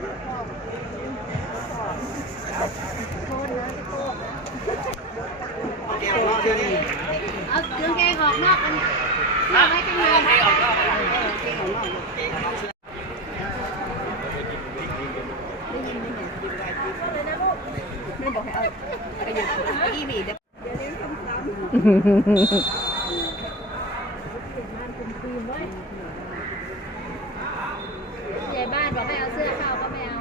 เอาเครื่องแกงออกนอกกันเอาไว้ข้างในออกนอกไม่บอกให้เอาไปยืนอีบีเดี๋ยวเล่นซ้ำใหญ่บ้านบอกไม่เอาเสื้อเข้าก็ไม่เอา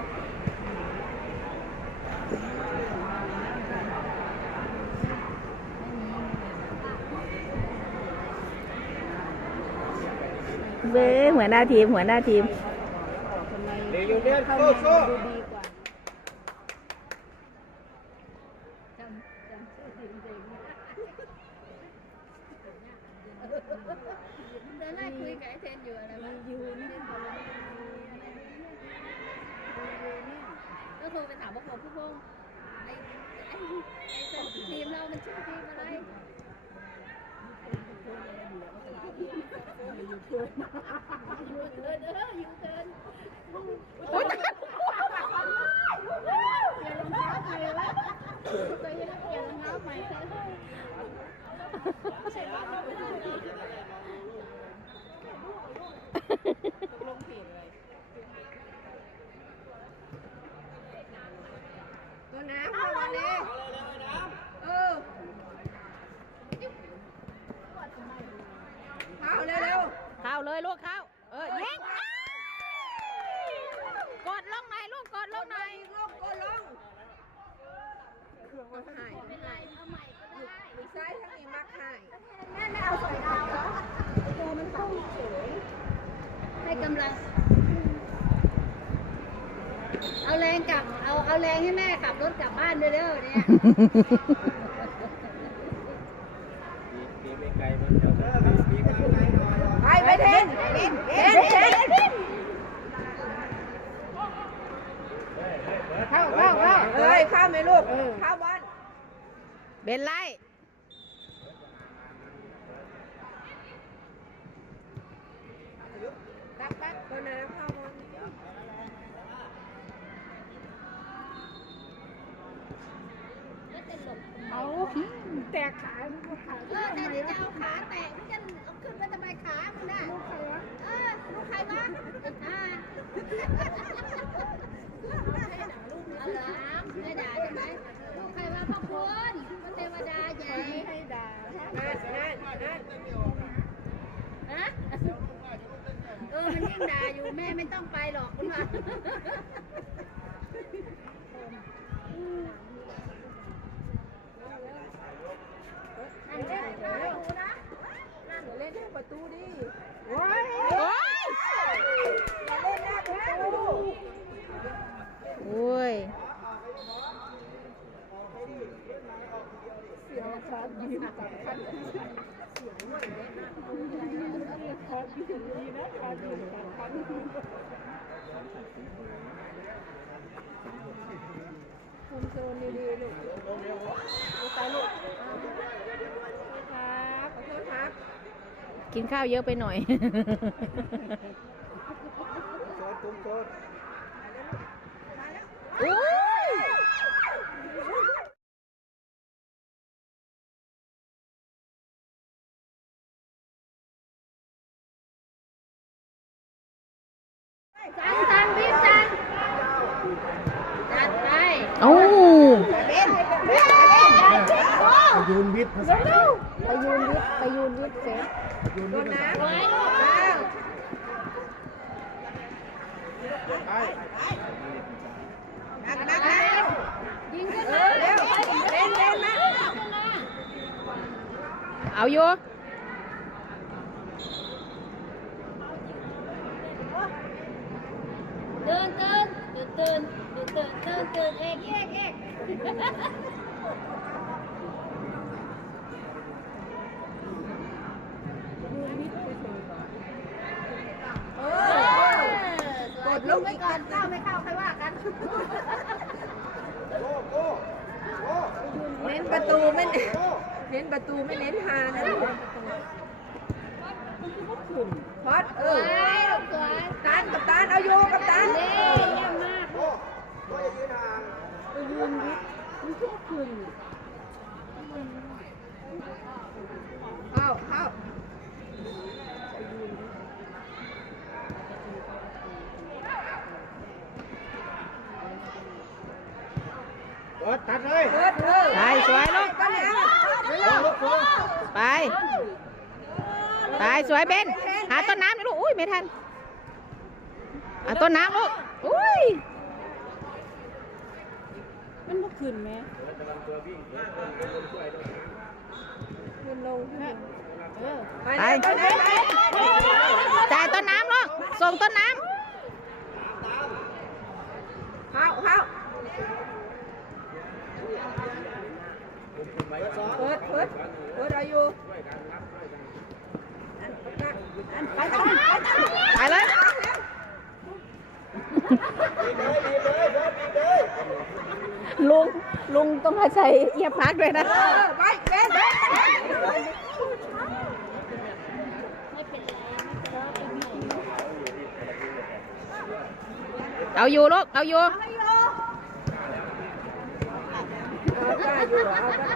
เบ้หัวหน้าทีมเดี๋ยวอยู่เนี่ยสู้เดินไล่คุยกับไอ้เทนอยู่อะไรบ้างก็โทรไปถามว่าผมผู้พงไอ้ทีมเรามันชื่อทีมอะไรยูเทิร์นโอ๊ยไปเปลี่ยนรองเท้าใหม่ตัวน้ำเข้ามาเลยเข้าเร็ว เข้าเลยลูกเข้ายิงกดลงหน่อยลูกกดลงหน่อยเครื่องมันหายเอาใหม่ก็ได้มีไส้ทั้งนี้มักหายแม่ไม่เอาสอยดาวเหรอตัวมันต้องเฉยให้กำลังเอาแรงกลับเอาแรงให้แม่ขับรถกลับบ้านเร็วๆเนี่ยไม่ไกลมันเดี๋ยวไปเทนเข้าเลยเข้าไหมลูกเข้าบอลเบนไล่ตักตัวน้ำเข้าบอลเอาแตกขาแต่ที่จะเอาขาแตกมันจะเอาขึ้นมาทำไมขามันน่ะลูกใครวะลูกใครวะเอาเหรอไม่ด่าใช่ไหมลูกใครวะพ่อคุณพระเทวดาใหญ่ให้ด่านั่นฮะมันยิ่งด่าอยู่แม่ไม่ต้องไปหรอกคุณว่าเล่นแค่ประตูดิโอ้ยอย่าเล่นหน้าประตูโอ้ยเสียงขาดดีนะขาดดีนะขาดดีคุณโซนดีๆลูกตายลูกครับขอโทษครับกินข้าวเยอะไปหน่อยสั่งพี่สั่งจัดไปโอ้ยูนวิทย์ไปยูนวิทย์เสร็จโดนน้ำไว้นักยิงขึ้นมาเร็วเล่นมา เอาอยู่เดินเอกกดลูกไว้ก่อนเข้าไม่เข้าใครว่ากันเน้นประตูไม่เน้นหานะพอดตันกับตันเอาโยกับตันเยี่ยมมาก เปิดตัดเลย เปิดเลย ไปสวยลูก ต้นน้ำ ลูกลูก ไปไปสวยเบนหาต้นน้ำเลยลูกอุ้ยไม่ทันหาต้นน้ำลูกอุ้ย มันก็ขึ้นไหม ขึ้นลงขึ้น เออ ไปต้นน้ำไป จ่ายต้นน้ำลูกส่งต้นน้ เข้าเปิดเอาอยู่ ำไปเลยลุงต้องมาใส่เอียพักด้วยนะ ไปเป็น เอาอยู่ลูกเอาอยู่ เอาได้อยู่เอาได้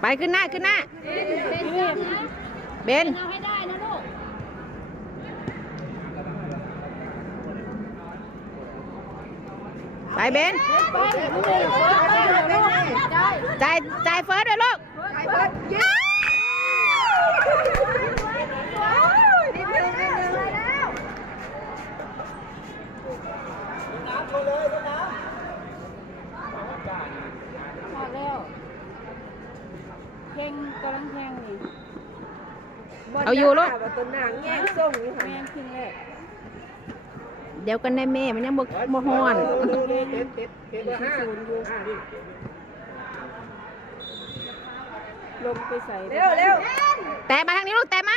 ไปขึ้นหน้าเบน เอาให้ได้นะลูก ไปเบนจ่ายเฟิร์สด้วยลูก ไปเปิดยิงนิดนึงแล้ว พอแล้วแข่งกำลังแข่งนี่ เอาอยู่ลูก ต้นนางแย่งส่งนี่ค่ะ แม่งขึ้นแรก เดี๋ยวกันได้แม่มันยังบ่ฮ้อน ติด5ดิ ลงไปใส่ เร็ว แต่มาทางนี้ลูกแต่มา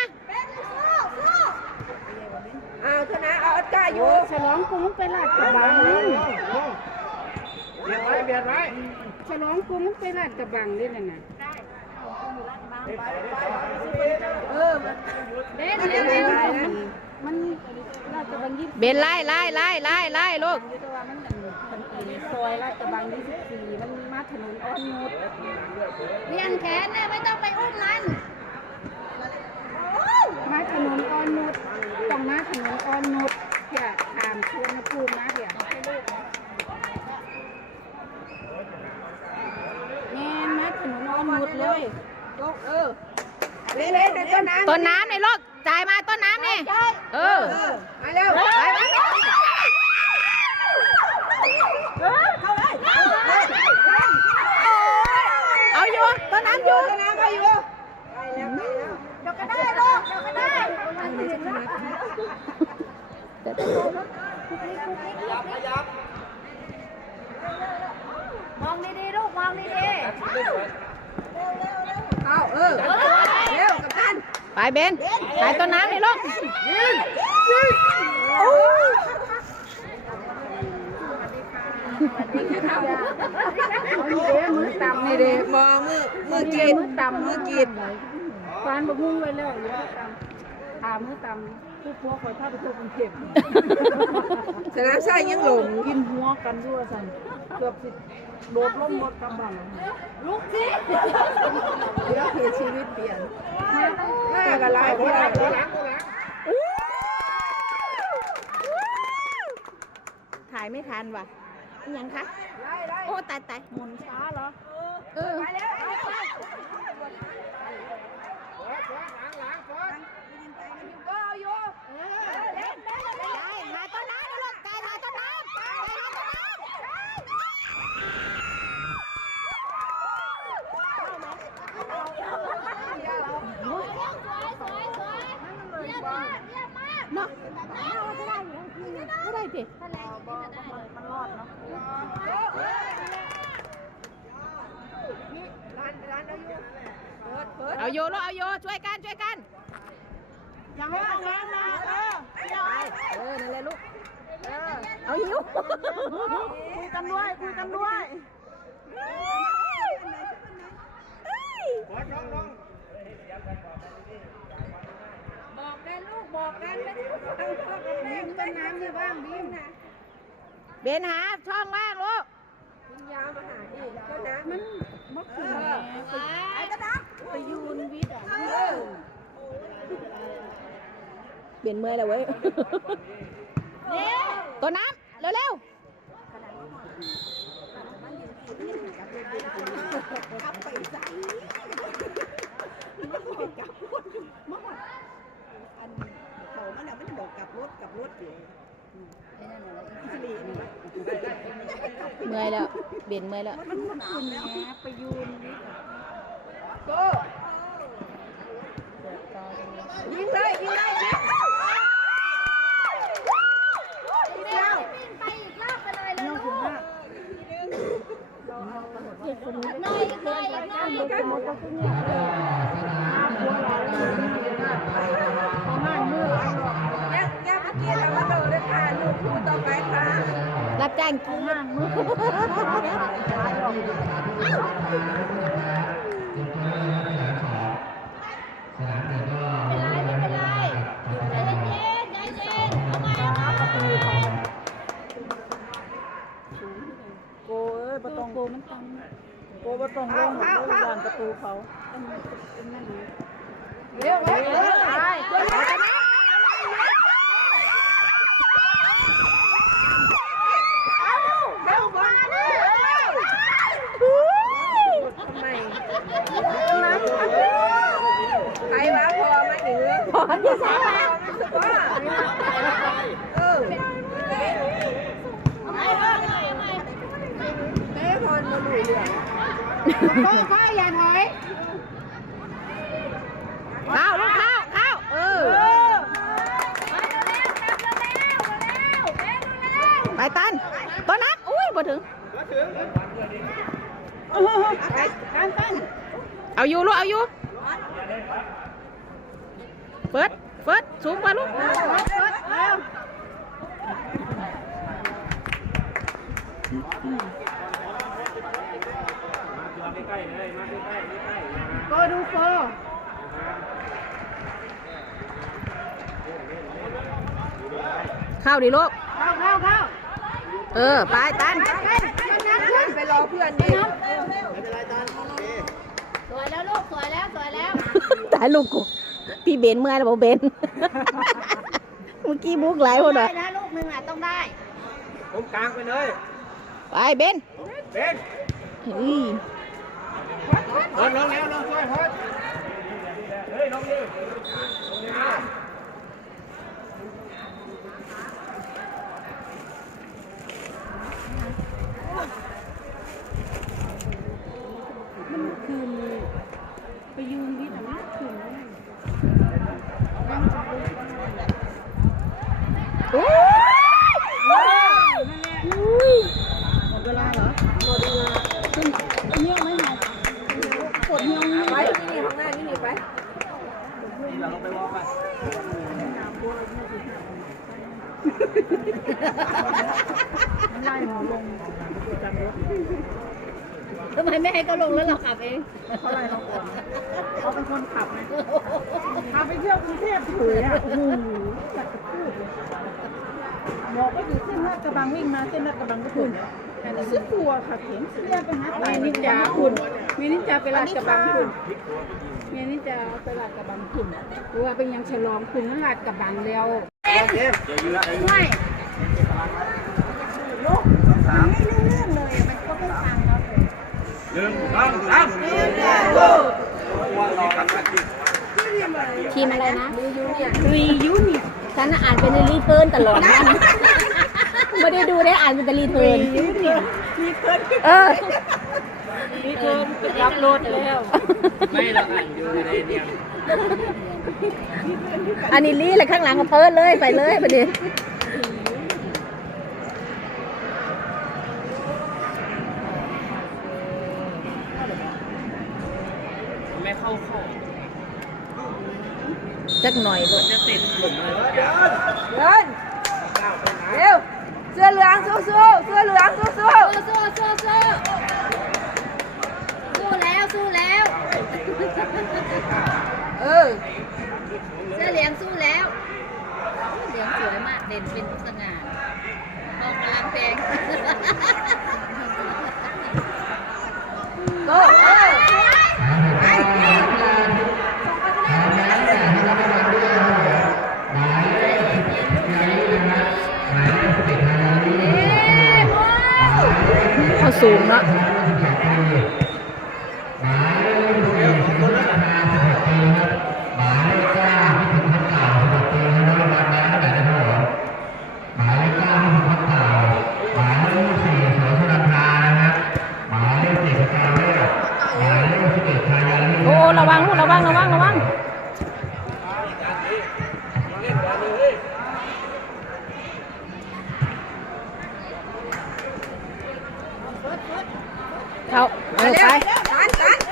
เอาเถอะนะเอาอัดก้าอ โอ้ ยู่ ฉลองกรุ้งไปลาดกระบัง เบียดไว้ ฉลองกรุ้งไปลาดกระบังด้วยนั่นน่ะ มันลาดกระบัง24 เบนไล่ลูก แต่ว่ามันเป็นซอยลาดกระบัง24มันมาถนนอ่อนนุชเรียนแขนเนี่ยไม่ต้องไปอุ้มมันมาถนนอ่อนนุชต้องมาถนนอ่อนนุชเพื่อตามชวนภูมิมาเพื่อให้ลูกแม่นมาถนนอ่อนนุชเลย เล่นต้นน้ำ ต้นน้ำนี่ลูกจ่ายมาต้นน้ำนี่เออ มาเร็ว ไป เอาอยู่ต้นน้ำอยู่ ต้นน้ำมาอยู่ไปแล้วเดี๋ยวก็ได้ลูกเดี๋ยวก็ได้มองดีๆลูกมองดีๆเอาเร็วกับท่าน ไปเบนจ่ายต้นน้ำนี่ลูก มือต่ำ นี่ นี่ เด้ เด้ มองมือกินมือกิน ฟานบะมุ่งไว้แล้วมือต่ำมือต่ำผู้พัวคอยพาไปทุกคนเก็บ สนามไส้ยังหลง กินหัวกันด้วยสั่นเกือบสิโดดล้มรถกำบัง ลุกสิแล้วคือชีวิตเปลี่ยนหน้ากับลายที่ไร ถ่ายไม่ทันว่ะอิหยังคะโอ้ตายหมุนช้าเหรอเออ ไปแล้ว จ่ายหาต้นน้ำนี่ลูกจ่ายหาต้นน้ำจ่ายหาต้นน้ำเนาะไม่ได้สิ เอาโยลูกเอาโยช่วยกันยังไม่เอาน้ำมานั่นเลยลูกเอาหิว คุยกันด้วย บอกกันลูกบอกกันไม่ได้ฟังพ่อกับแม่ ต้นน้ำนี่บ้างดิ เบนหาช่องว่างลูก กินยามาหาดิต้นน้ำ มันบ่ขึ้นไปยืนวิทย์อ่ะ เปลี่ยนเมื่อยแล้วเว้ยต้นน้ำเร็ว กลับไปใส่มาหอดกับรถมาหอดอันเขามันน่ะมันบอกกับรถอยู่ไอ้นั่นน่ะอิสรีนี่ เมื่อยแล้วเบนเมื่อยแล้ว มันหนาวแล้วไปยืนโกยิงเลยยิงเลยยิงไปอีกรอบไปเลยเลยลูกน้อยย่าเมื่อกี้เรามาดูด้วยค่ะลูกครูต่อไปค่ะ รับจ้างกินมือ โกเอ้ยประตองโกมันตังโกประตองลงหมดเลยด้านประตูเขาเร็วเร็วเร็วไปเร็วมาเร็วทำไมใครวะพอมาถึงพอที่สามมันสุดว่าแม่พรมาดูเรื่องข้าวอย่าถอย ข้าวลูกข้าวไปตันต้นนักอุ้ยบ่ถึงเอาอยู่ลูกเอาอยู่เฟิร์สสูงกว่าลูกก็ดูโฟเข้าดิลูก เข้าไปตัน ไปรอเพื่อนดิ สวยแล้วลูกสวยแล้ว ตายลูกกูพี่เบนเมื่อยแล้วบอกเบน เมื่อกี้บุกไหลหมดเลย ได้นะลูกนึงอ่ะต้องได้ ผมกลางไปเลย ไปเบน เบน เฮ้ย ลงแล้วลงช่วยพอดเฮ้ยลงดิไปนี่ข้างหน้านี่ไป เราลงไปวอล์กไปมันไล่หนูลงประจำรถ ทำไมไม่ให้เขาลงแล้วเราขับเอง เขาไล่เราก่อนเขาเป็นคนขับไงพาไปเที่ยวกรุงเทพเฉยอ่ะโอ้โหอยากจะพูดเลยบอกว่าอยู่เส้นลาดกระบังวิ่งมาเส้นลาดกระบังก็ถึงแต่ซื้อกลัวค่ะเข็มเรียกไปหาตายนิจาคุณมีนิจาไปลาดกระบังคุณมีนิจาไปลาดกระบังคุณเพราะว่าเป็นยังฉลองคุณลาดกระบังแล้วไม่ ทีมอะไรนะ รียูนิต ฉันอ่านเป็นรีเทิร์นตลอดนะไม่ได้ดูได้อ่านเป็นรีเทิร์นนี่เกินรับรถแล้วไม่เราอ่านอยู่ในเดียง อันนี้รีแหละข้างหลังก็เพิร์นเลยไปเลยประเดี๋ยว ไม่เข้าจักหน่อยก็ จะติดหลุมเลย เดินเร็วเสื้อเหลืองสู้เสื้อเหลืองสู้ สู้แล้วเสื้อเหลืองสู้แล้วเหลืองสวยมากเด่นเป็นสง่าออกกำลังแพง โก้เขา สูงเนาะโอ้ระวังลูกระวังระวังระวังเขาไป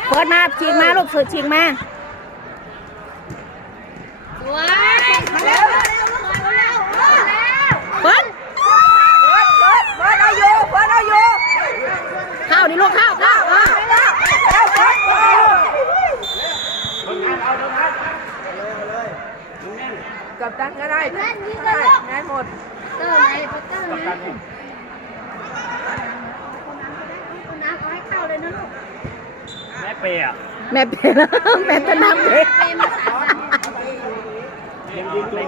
เปิดมาฉีกมาลูกเสือฉีกมา สวยมาเร็วเปิดเอาอยู่เข้าดิลูกเข้ากับตันก็ได้แน่หมด เตอร์ไหนปัตเตอร์ไหนน้ำเอาให้เข้าเลยนะลูก แม่เปย์แม่จะนำเปย์ เป็นมา3 วันเซ็น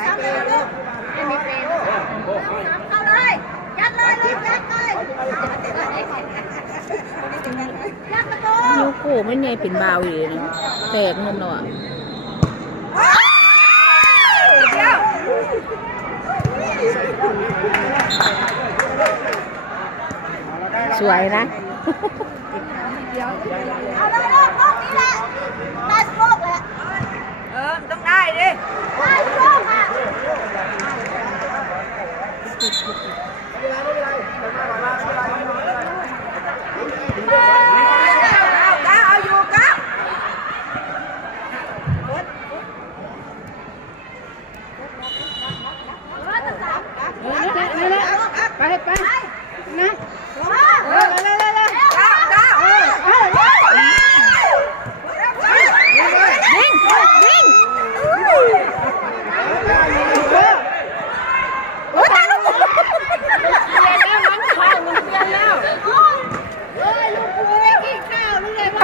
ซ้ำเลยลูกไม่มีเป็นเข้าเลยยัดเลยลูกยัดเลยยัดประตู นิ้วโก้ไม่เนี่ยเป็นบาวอยู่เลยแตกเงินเนาะสวยนะ เอาเลยลูกลูกนี้แหละได้ลูกแหละ ต้องได้ดิ ได้ลูกอ่ะ เอาอยู่ครับ ไปนะ ยิงโอ้ยตายลูกเปลี่ยนแล้วมันเข้ามันเปลี่ยนแล้ว เฮ้ยลูกกูไม่กินข้าวลูกเลยว่า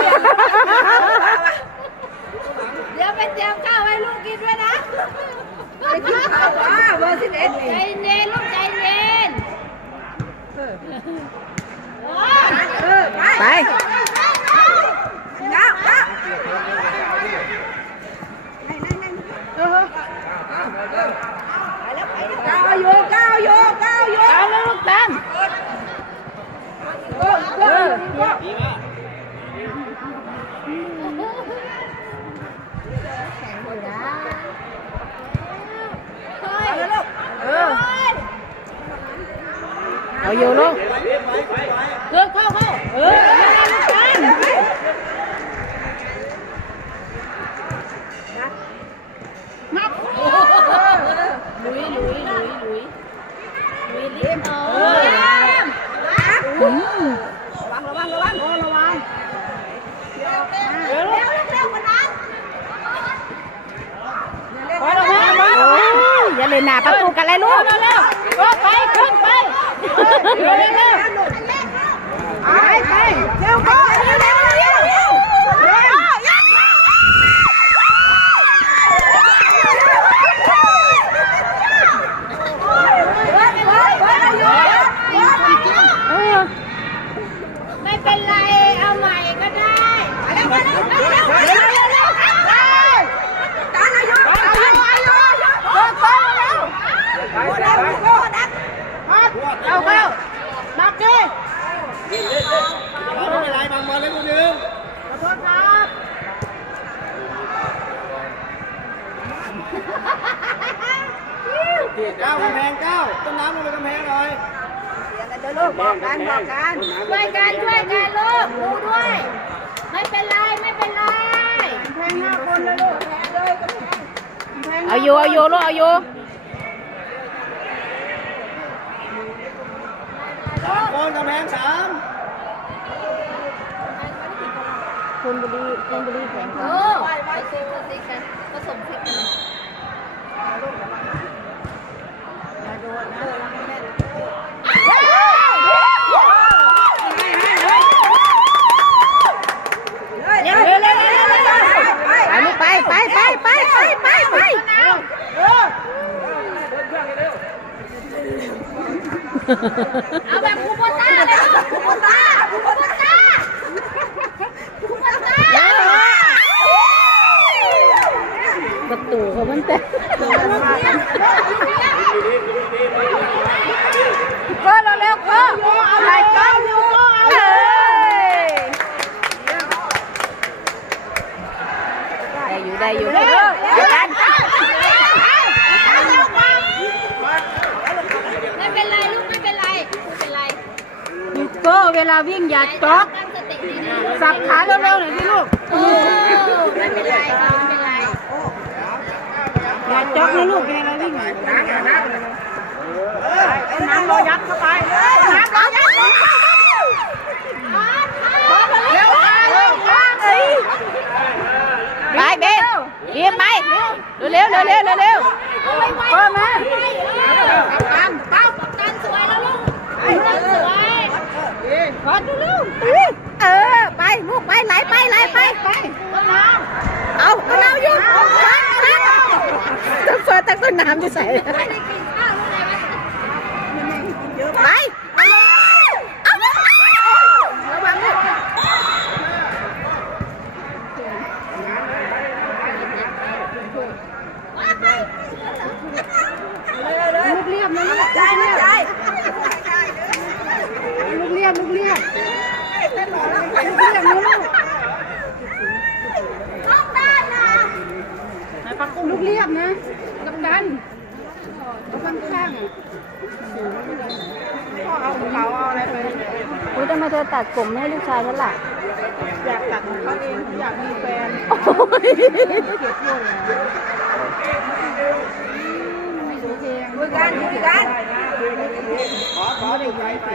เดี๋ยวไปเตรียมข้าวให้ลูกกินด้วยนะ ไปกินข้าวเบอร์11 ใจเย็นลูกใจเย็น ไป เอาอยู่ ตามแล้วลูกตาม เอาอยู่ลูกเข้าลุยรีบระวังเร็วกว่านั้น อย่าเล่นหน้าประตูกันเลยลูกไปขึ้นไปเร็วไปเร็วเข้าเร็วไม่เป็นไรเอาใหม่ก็ได้นับดิ ไม่เป็นไรบางบอลเล่นคนหนึ่ง ขอโทษครับ ก้าวกำแพงก้าวต้นน้ำลงไปกำแพงหน่อย บอกกัน ช่วยกันลูกดูด้วย ไม่เป็นไร แพง5 คนเลยลูก เอาอยู่ลูกเอาอยู่ 3 คนกำแพง 3 คุณบุรีแข็ง โอ้ไปซิกันผสมเสร็จกันไป เอาแบบคูโบต้าเลย คุณตาคุณตาคุณตา ประตูเขามันแต่ก็เร็วๆก็ถ่ายกล้องได้อยู่ได้กัน ไม่เป็นไรลูกไม่เป็นไรไม่เป็นไร ยูโก้เวลาวิ่งอย่าจ๊อก ตั้งสติดีนะ สับขาเร็วๆหน่อยสิลูก ไม่เป็นไรค่ะไม่เป็นไร อย่าจ๊อกนะลูกเวลาวิ่งน้ำรอยัดเข้าไปน้ำรอยัดเร็วไปเบนเรียบไปเร็วก็มา ตันสวยแล้วลูกตันสวย ขอดูลูก ไปลูกไปไหลไปเอาเราอยู่ต้องเฟิร์ตั้งต้นน้ำจะใส่ ไม่ได้กินข้าวเลยไหม ไปเอาระวังลูก ลูกเรียบนะลูก ใจไม่ใจ ลูกเรียบนะลูก ท้องได้นะ ลูกเรียบนะกับกันข้างๆพ่อเอาเขาเอาอะไรไป อุ้ยทำไมเธอตัดผมให้ลูกชายฉันล่ะ อยากตัดของเขาเองอยากมีแฟน โอ้ย เก็บด้วยแล้วไม่ดูเพลง คุยกัน เขาได้ย้ายไป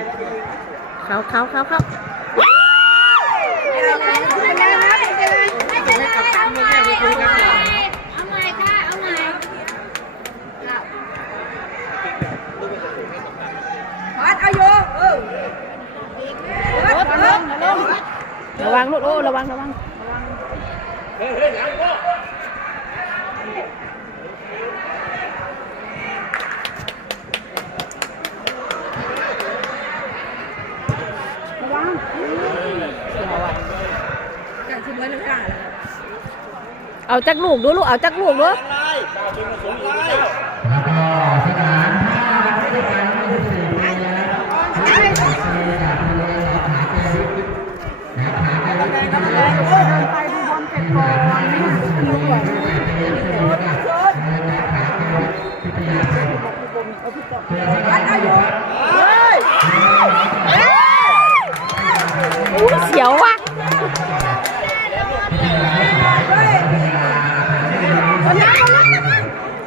เขา ไม่เป็นไรเอาใหม่ค่ะเอาใหม่พัดเอาโยระวังลูกโอ้ระวัง เอาจักลูกดูลูกเอาจักลูกดู ไปดูบอลเสร็จก่อนนี่สนุกกว่าอู้เสียวว่ะ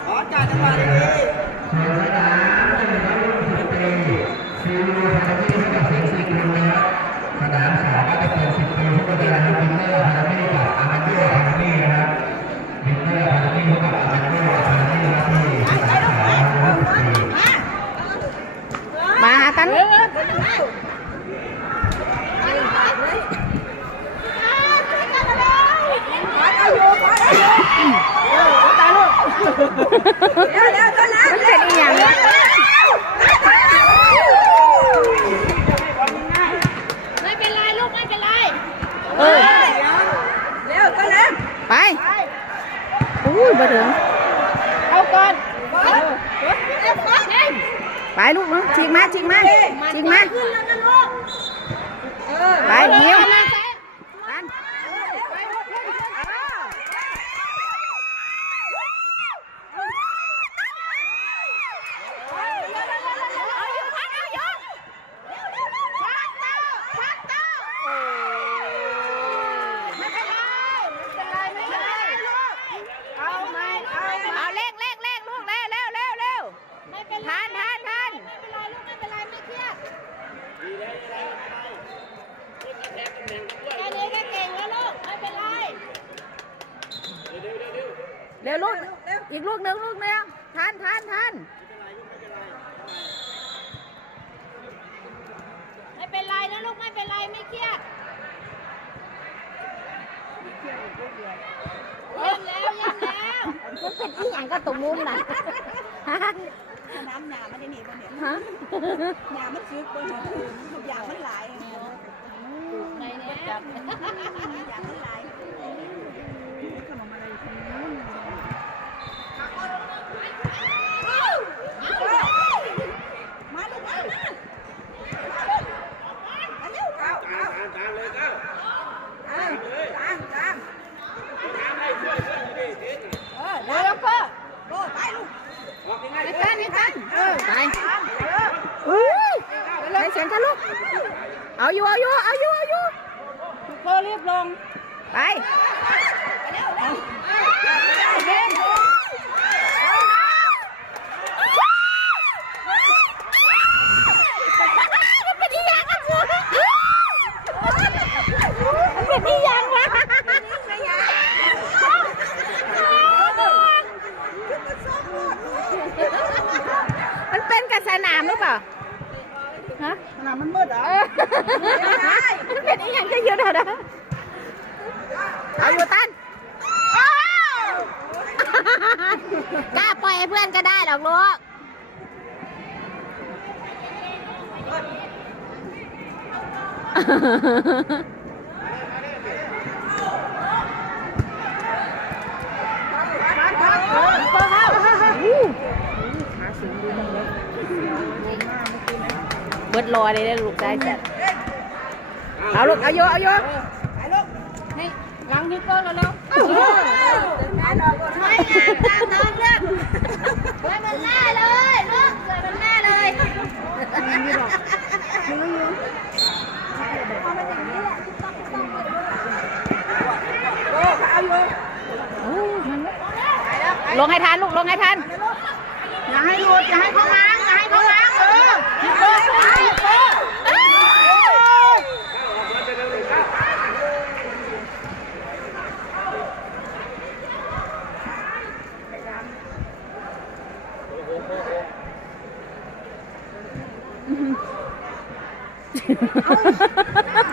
ขอจ่ายจังหวะดี มาหาตัน ตาลูก มันเป็นอีหยัง ไม่เป็นไรลูกไม่เป็นไร เออ เร็วก็เร็ว ไปอุ้ยมาถึง เอาก่อน ไปลูกน้องชิงมาไปเดี๋ยวตัน เอาเร่งลูกเร็วไม่เป็นไร ทัน ไม่เป็นไรลูกไม่เป็นไรไม่เครียดแค่นี้ก็เก่งแล้วลูกไม่เป็นไร เร็วลูกอีกลูกหนึ่งทัน ไม่เป็นไรนะลูกไม่เป็นไรไม่เครียดเยี่ยมแล้ว มันเป็นอีหยังก็ตรงมุมน่ะ น้ำหนามันได้หนีบ่เนี่ย ฮะ หนามันซึกบ่เนี่ยทุกอย่างมันหลายในนี้อย่างมันหลายมาลูกมาเร็วเอา ตามเลยเก้า ตาม ตามให้ช่วยดูดิ เร็วเพิ่มโอ้ไปลูก ออกยังไง นี่กันไปไปเสียงกันลูกเอาอยู่โครีบลง ไปเป็นที่ยังกันวะเป็นที่ยังวะมันเป็นกับสนามหรือเปล่าฮะ ขนาดมันมืดเหรอ มันเป็นอีหยังจะยืดเหรอนะเอาอยู่ตันกล้าปล่อยให้เพื่อนก็ได้หรอกลูกเบิดรอเลยนะลูกได้จัดเอาลูกเอาโยนี่ล้างนิ้วโป้งแล้ว ไม่งานตามน้องเลือกสวยมันแม่เลยลูกสวยมันแม่เลยพอมันอย่างนี้แหละต้องเอาอยู่ ลงให้ทันลูกลงให้ทัน อย่าให้หลุดอย่าให้เขาง้างอย่าให้เขาง้างฮิปโป้ฮิปโป้ เ